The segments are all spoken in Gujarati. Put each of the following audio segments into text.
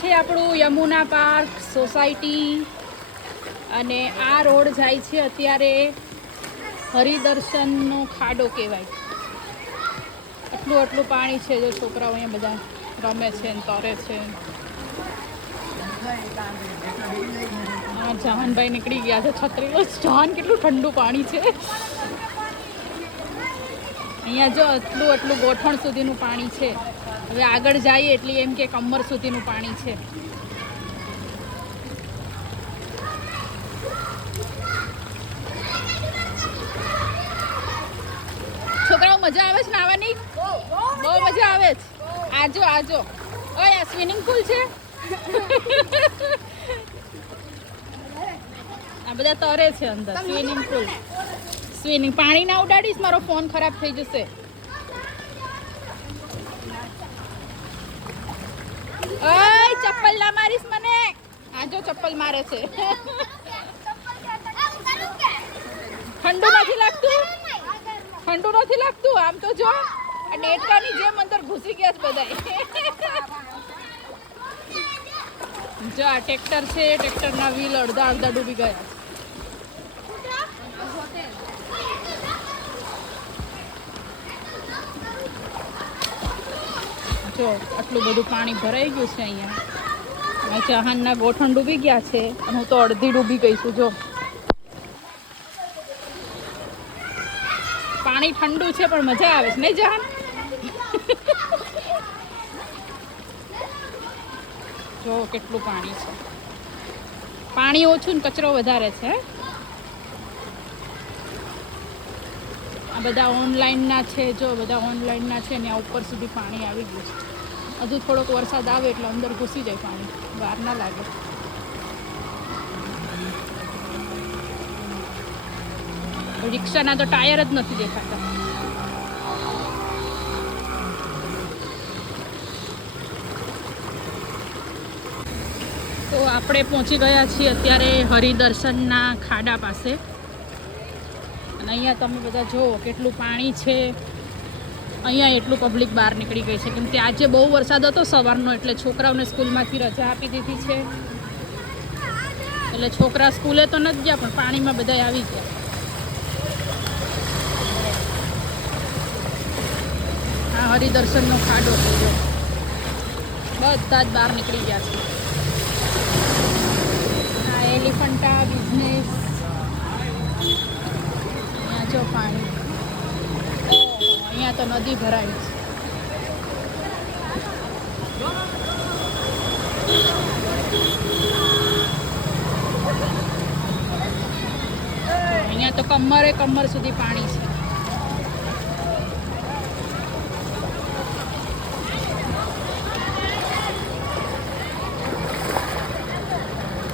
છે આપણું યમુના પાર્ક સોસાયટી અને આ રોડ જાય છે અત્યારે હરિદર્શનનો ખાડો કહેવાય. આટલું પાણી છે. જો છોકરાઓ અહીંયા બધા રમે છે ને તરે છે. હા, જહાનભાઈ નીકળી ગયા છે છત્રી. જહાન, કેટલું ઠંડુ પાણી છે અહીંયા. જો આટલું ગોઠણ સુધીનું પાણી છે. હવે આગળ જઈએ એટલે એમ કે કમર સુધીનું પાણી છે. છોકરાઓ મજા આવે છે નાવાની? બહુ મજા આવે છે. આજો ઓય, આ સ્વિમિંગ પુલ છે. આ બધા તરે છે અંદર. Swimming pool. પાણી ના ઉડાડીશ, મારો ફોન ખરાબ થઈ જશે. ઓય, ચપ્પલ ના મારીશ મને. આ જો ચપ્પલ મારે છે. ઠંડુ નથી લાગતું? આમ તો જો આ ડેટકાની જેમ અંદર ઘૂસી ગયા છે બધા. જો આ ટ્રેક્ટર છે. ટ્રેક્ટરના વ્હીલ અડધા ડૂબી ગયા. જો આટલું બધું પાણી ભરાઈ ગયું છે અહીંયા. જહાનના ગોઠણ ડૂબી ગયા છે અને હું તો અડધી ડૂબી ગઈ છું. જો પાણી ઠંડુ છે પણ મજા આવે છે નહીં જહાન? જો કેટલું પાણી છે. પાણી ઓછું ને કચરો વધારે છે. આ બધા ઓનલાઈનના છે. જો બધા ઓનલાઈનના છે ને આ ઉપર સુધી પાણી આવી ગયું છે. હજુ થોડોક વરસાદ આવે એટલે અંદર ઘૂસી જાય પાણી, બહાર ના લાગે. રિક્ષાના તો ટાયર જ નથી દેખાતા. તો આપણે પહોંચી ગયા છીએ અત્યારે હરિદર્શનના ખાડા પાસે. અને અહીંયા તમે બધા જુઓ કેટલું પાણી છે. અહીંયા એટલું પબ્લિક બહાર નીકળી ગઈ છે કેમ કે આજે બહુ વરસાદ હતો સવારનો, એટલે છોકરાઓને સ્કૂલમાંથી રજા આપી દીધી છે. એટલે છોકરા સ્કૂલે તો નથી ગયા પણ પાણીમાં બધા આવી ગયા. આ હરિદર્શનનો ખાડો છે. બધા જ બહાર નીકળી ગયા છે. આ એલિફન્ટા બિઝનેસ. અહીંયા જો પાણી. અહીંયા તો નદી ભરાય છે. અહીંયા તો કમર સુધી પાણી છે.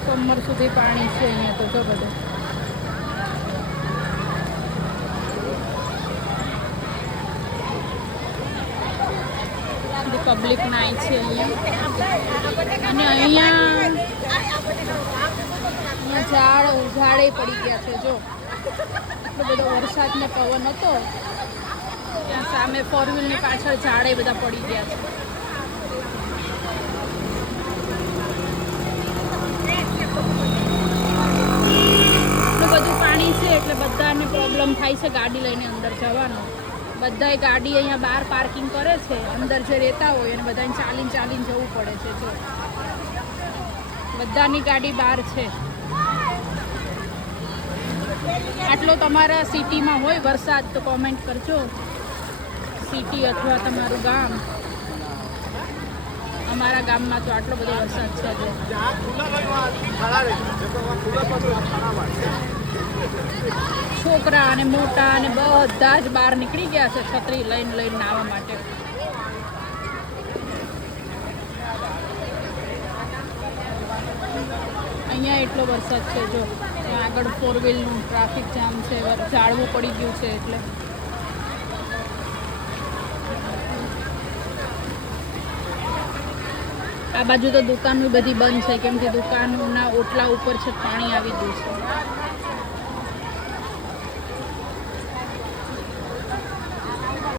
કમર સુધી પાણી છે અહીંયા તો. જો બધું પબ્લિક નાય છે અહીંયા. અને અહીંયા ઝાડે પડી ગયા છે. જો એટલો બધો વરસાદ ને પવન હતો ત્યાં સામે 4 વ્હીલની પાછળ ઝાડે બધા પડી ગયા છે. એટલું બધું પાણી છે એટલે બધાને પ્રોબ્લેમ થાય છે ગાડી લઈને અંદર જવાનો. બધાએ ગાડી અહીંયા બહાર પાર્કિંગ કરે છે. અંદર જે રહેતા હોય અને બધાને ચાલીને જવું પડે છે. જો બધાની ગાડી બહાર છે. આટલો તમારા સિટીમાં હોય વરસાદ તો કોમેન્ટ કરજો. સિટી અથવા તમારું ગામ. અમારા ગામમાં તો આટલો બધો વરસાદ છે. છોકરા અને મોટા અને બધા જ બહાર નીકળી ગયા છે છત્રી લઈને નાહવા માટે. અહીંયા એટલો વરસાદ છે. જો આગળ 4 વ્હીલનું ટ્રાફિક જામ છે. ઝાડવું પડી ગયું છે એટલે. આ બાજુ તો દુકાનો બધી બંધ છે કેમ કે દુકાનોના ઓટલા ઉપર છે પાણી આવી ગયું છે.